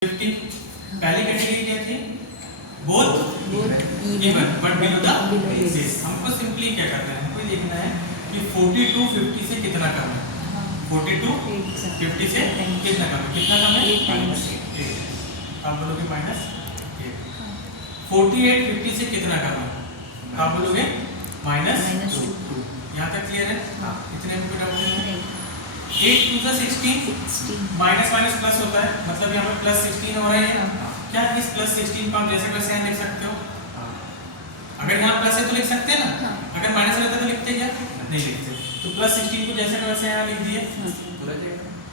50 पहली कैटेगरी क्या थी? Both even but below the base. हमको सिंपली क्या करना है, हमको देखना है कि 42 50 से कितना कम है। 42 50 से कितना कम है? कितना कम है? -8। आप बोलोगे -8। 48 50 से कितना कम है? आप बोलोगे -2। यहाँ तक क्लियर है? इतने में कोई डाउट नहीं? 8 2 सा 16 माइनस माइनस प्लस होता है, मतलब यहाँ पे +16 हो रहा है। क्या इस +16 को आप जैसे वैसे यहाँ लिख सकते हो? अगर यहाँ प्लस है तो लिख सकते हैं ना, अगर माइनस रहता तो लिखते क्या? नहीं लिखते। तो +16 को जैसे वैसे यहाँ लिख दिए,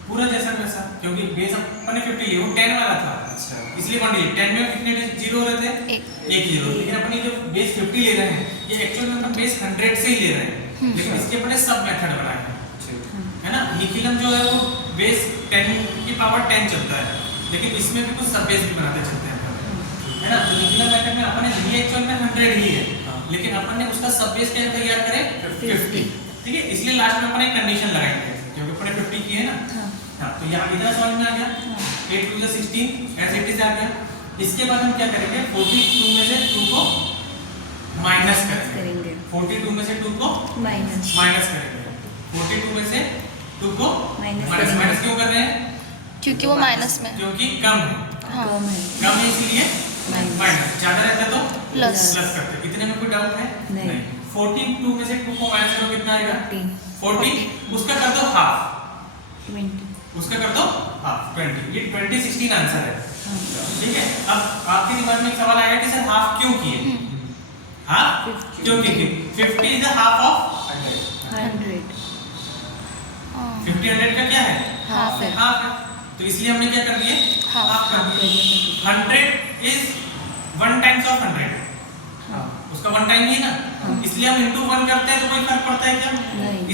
पूरा जैसा वैसा, क्योंकि बेस अपने 50 लिए, वो 10 वाला था। अच्छा, इसलिए 1 लिए। 10 में कितने जीरो हो रहे थे? एक जीरो। लेकिन अपनी जो बेस 50 ले रहे हैं, ये एक्चुअल में अपन बेस 100 से ही ले रहे हैं, लेकिन इसके अपने सब मेथड बनाए हैं, है ना। निखिलम जो है वो बेस 10 की पावर 10 चलता है, लेकिन इसमें भी कुछ सब बेस भी बनाते चलते हैं, है ना। तो निखिलम मेथड में अपन ने लिए एक्चुअल में 100 ही है, लेकिन अपन ने उसका सब बेस क्या तैयार करे? 50। ठीक है, इसलिए लास्ट में अपन एक कंडीशन लगाएंगे, क्योंकि अपन ने 50 की है ना। हाँ, तो यहाँ इधर समझ में आ गया। 8 2 16 ऐसे इट इज आ गया। इसके बाद हम क्या करेंगे? 42 में से 2 को माइनस करेंगे। 42 में से 2 को माइनस करेंगे। 42 में से 2 को माइनस क्यों कर रहे हैं? क्योंकि वो माइनस में, क्योंकि कम है। हाँ, कम है इसलिए माइनस, ज्यादा रहता तो प्लस करते। इतने में कोई डाउट है? नहीं। 42 में से 2 को माइनस करो, कितना आएगा? 40। उसका कर दो हाफ, 20। उसका कर दो हाफ, 20। ये 20 16 आंसर है। ठीक है, अब आपके दिमाग में एक सवाल आएगा कि सर हाफ क्यों किए? हाफ क्योंकि 50 इज द हाफ ऑफ 100। 50 100 का क्या है? हाफ है। हाफ है, तो इसलिए हमने क्या कर दिए? हाफ कर दिया। 100 इज 1 टाइम्स ऑफ 100। उसका 1 टाइम ही है ना, इसलिए हम इनटू 1 करते हैं तो कोई फर्क पड़ता है क्या?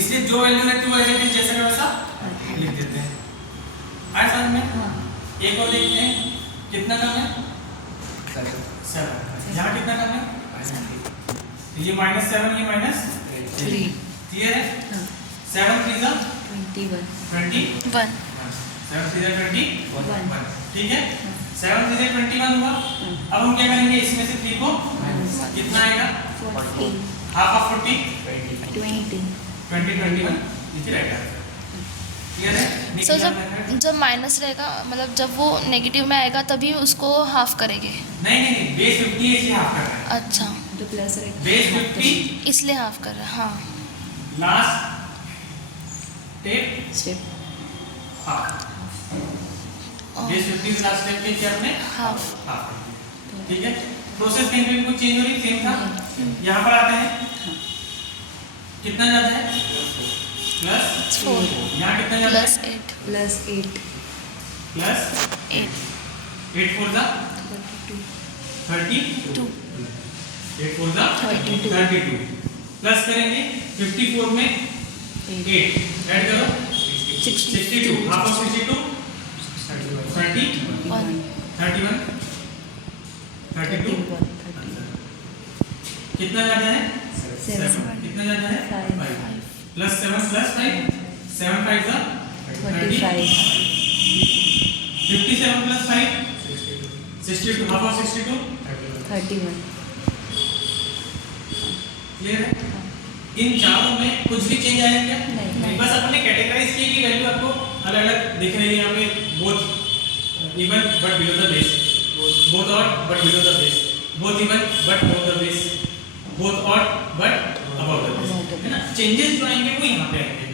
इसलिए जो वैल्यू रहती है वो एज इट इज जैसा का वैसा लिख देते हैं। आए समझ में? एक और देखते हैं कितना कम है? 7। यहाँ कितना कम है? ये -7, ये -3। क्लियर है? 7 3 जा 21। 7 3 जा 21। ठीक है, 7 3 जा 21 हुआ। अब हम क्या करेंगे? इसमें से 3 को कितना आएगा? 40। Half of 40 20 21। ये राइट आंसर। क्लियर है? सो जब माइनस रहेगा, मतलब जब वो नेगेटिव में आएगा तभी उसको हाफ करेंगे? नहीं, बेस 50 है इसलिए हाफ कर रहे हैं। अच्छा, तो प्लस रहेगा, बेस 50 इसलिए हाफ कर रहे हैं। हाँ, last step half. Base 50 last step के क्या हमने हाफ। ठीक है, प्रोसेस कहीं पे भी कुछ चेंज हो रही? सेम था। यहाँ पर आते हैं, कितना ज्यादा है? +4। यहाँ कितना ज्यादा है? +8 8 4 जा 32। 8 4 जा 32। प्लस करेंगे 54 में 8 ऐड करो 62। Half of 62 31 32। कितना ज्यादा है? 7। कितना ज्यादा है? 5। +7 +5 7 5 जा 35। 57 + 5 62। Half of 62 31। क्लियर है? इन चारों में कुछ भी चेंज आया क्या? नहीं। बस अपने कैटेगराइज की वैल्यू आपको अलग अलग दिख रही है। यहाँ पे both even but below the base, both odd but below the base, both even but above the base, both odd but above the base, है ना। चेंजेस जो आएंगे वो यहाँ पे आएंगे।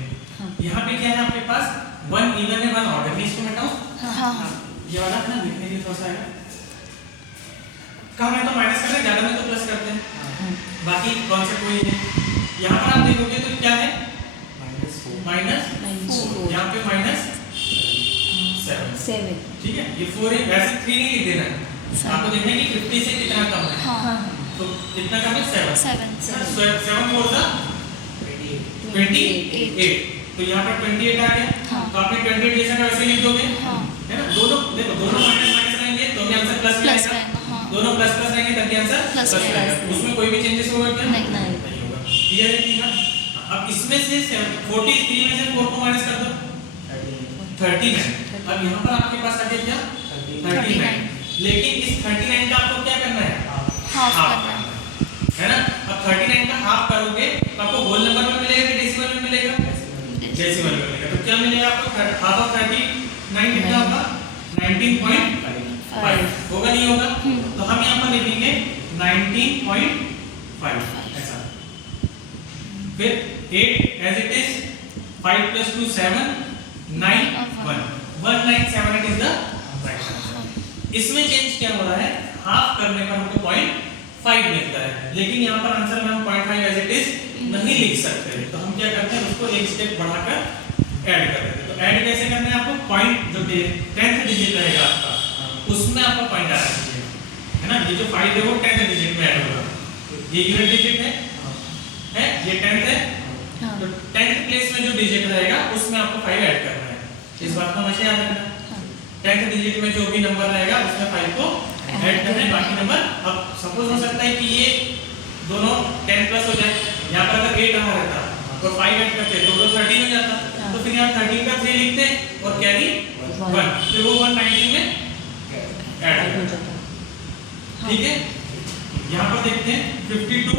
यहाँ पे क्या है आपके पास? 1 इवन है, 1 ऑड है। इसको हटाओ। हाँ, ये वाला ना लिखने के लिए थोड़ा सा आएगा। कम है तो माइनस करते हैं, ज्यादा में तो प्लस करते हैं। बाकी कॉन्सेप्ट वही है। यहाँ पर आप देखोगे तो क्या है? -4। यहाँ पे -7। ठीक है, ये 4 है, वैसे 3 नहीं लिख देना है। आपको देखना है कि 50 से कितना कम है। हाँ, तो कितना कम है? 7 7 4 जा 28। तो यहाँ पर 28 आ गया। तो आपने 28 जैसा का वैसे लिख दोगे, है ना। दोनों देखो, दोनों माइनस रहेंगे तो भी आंसर प्लस आएगा। दोनों प्लस रहेंगे तब भी आंसर प्लस आएगा। उसमें कोई भी चेंजेस होगा क्या? नहीं होगा। क्लियर है? ठीक है। अब इसमें से 43 में से 4 को माइनस कर दो 39। अब यहाँ पर आपके पास आ गया क्या? 39। लेकिन इस 39 का आपको क्या करना है? हाफ हाफ करना है। है ना। अब 39 का हाफ करोगे तो आपको होल नंबर में मिलेगा कि डेसिमल में मिलेगा? डेसिमल में मिलेगा। तो क्या मिलेगा आपको? हाफ ऑफ 39 कितना होगा? 19.5 होगा, नहीं होगा? तो हम यहाँ पर लिखेंगे 19.5 ऐसा। फिर 8 as it is, 5 plus 2 7, 9 1 1978 is the right answer. इसमें चेंज क्या हो रहा है? हाफ करने पर हमको 0.5 मिलता है, लेकिन यहाँ पर आंसर में हम 0.5 एज इट इज नहीं लिख सकते। तो हम क्या करते हैं? उसको एक स्टेप बढ़ाकर ऐड कर देते हैं। तो ऐड कैसे करना है आपको? पॉइंट जो 10th डिजिट रहेगा आपका, उसमें आपका पॉइंट आना चाहिए, है ना। ये जो 5 है वो 10th डिजिट में ऐड होगा। ये यूनिट डिजिट है, ये 10th है। तो 10th प्लेस में जो डिजिट रहेगा उसमें आपको 5 ऐड करना है। इस बात को हमेशा याद रखना। 10th डिजिट में जो भी नंबर रहेगा उसमें 5 को ऐड करना है, बाकी नंबर। अब सपोज हो सकता है कि ये दोनों 10 प्लस हो जाए, यहाँ पर अगर 8 रहा रहता तो 5 ऐड करते तो 13 हो जाता। तो फिर यहाँ 13 का 3 लिखते और कैरी 1, फिर वो 119 में ऐड हो जाता। ठीक है, यहाँ पर देखते हैं 52।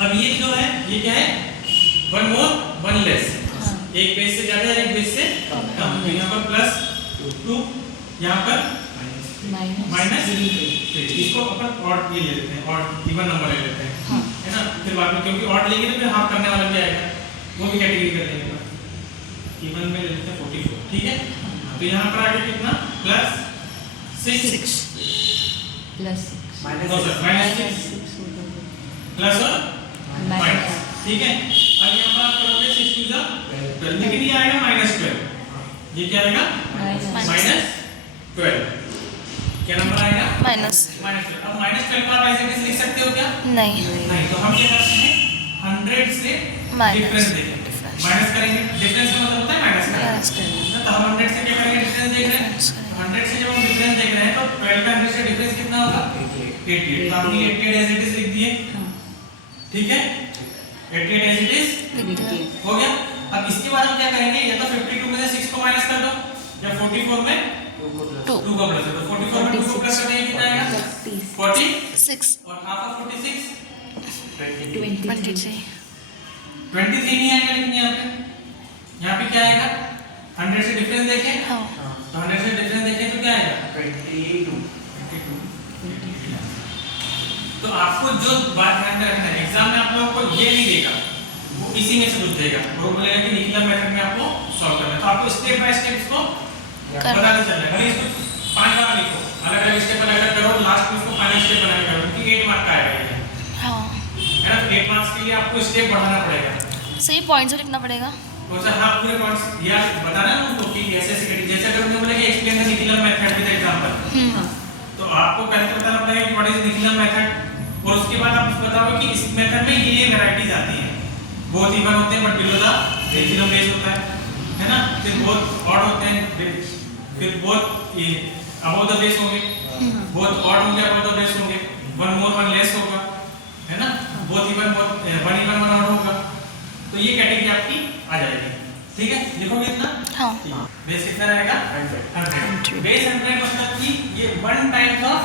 अब ये जो है ये क्या है? 1 मोर 1 लेस, एक बेस से ज्यादा एक बेस से कम। तो यहाँ पर प्लस 2, यहाँ पर माइनस 3। इसको अपन ऑड ये ले लेते हैं, ऑड इवन नंबर ले लेते हैं, है ना। फिर बाद में क्योंकि ऑड लेंगे तो फिर हाफ करने वाला भी आएगा, वो भी कैटेगरी कर लेंगे। इवन में ले लेते हैं 44। ठीक है, तो यहाँ पर आगे कितना? प्लस 6 प्लस माइनस 6 प्लस और माइनस। ठीक है, अब यहाँ पर आप करोगे 6 to the 12, लेकिन ये आएगा -12। ये क्या आएगा? -12। क्या नंबर आएगा? माइनस। -12। अब -12 को आप ऐसे कैसे लिख सकते हो क्या? नहीं। नहीं, तो हम क्या करते हैं? 100 से डिफरेंस देखेंगे, माइनस करेंगे। डिफरेंस का मतलब होता है माइनस करना। तो हम 100 से क्या करेंगे? डिफरेंस देख रहे हैं। 100 से जब हम डिफरेंस देख रहे हैं तो 12 का 100 से डिफरेंस कितना होगा? 88। तो हमने 88 एज इट इज लिख दिए। ठीक है, 88 एज इट इज हो गया। अब इसके बाद हम क्या करेंगे? या तो 52 में से 6 को माइनस कर दो, या 44 में 2 को प्लस कर दो। 44 में 2 को प्लस करने कितना आएगा? 46। और हाफ ऑफ 46 23। 23 नहीं आएगा, लेकिन यहाँ पे क्या आएगा? 100 से डिफरेंस देखें। हाँ। तो 100 से डिफरेंस देखें तो क्या आएगा? 22। तो आपको जो बात ध्यान में रखना है, एग्जाम में आप लोगों को ये नहीं देगा, वो इसी में से पूछ देगा। वो बोलेगा कि निखिला मेथड में आपको सॉल्व करना है। तो आपको स्टेप बाय स्टेप इसको बताते चलना है। भले इसको 5 बार लिखो, अलग अलग स्टेप अलग करो, लास्ट में उसको फाइनल स्टेप बना के करो, क्योंकि 8 मार्क का आएगा ये, है ना। तो 8 मार्क्स के लिए आपको स्टेप बढ़ाना पड़ेगा। सही पॉइंट से लिखना पड़ेगा। तो सर हाँ, पूरे पॉइंट्स या बताना है उनको कि ऐसे ऐसे करेंगे। जैसे अगर उन्होंने बोला कि explain the Nikhila method with example, तो आपको पहले बताना पड़ेगा कि व्हाट इज निखिला मेथड, और उसके बाद आप बताओगे कि इस मेथड में ये वैरायटीज आती हैं। बहुत इवन होते हैं but below the decimal base होता है ना। फिर बहुत ऑड होते हैं, फिर बहुत अबव द बेस होंगे, बहुत ऑड होंगे, अबव द बेस होंगे, 1 मोर 1 लेस होगा, है ना। बहुत इवन, बहुत 1 इवन 1 ऑड होगा। तो ये कैटेगरी आपकी आ जाएगी। ठीक है, लिखोगे इतना। हाँ। बेस कितना रहेगा? 100। बेस 100 मतलब कि ये 1 टाइम्स ऑफ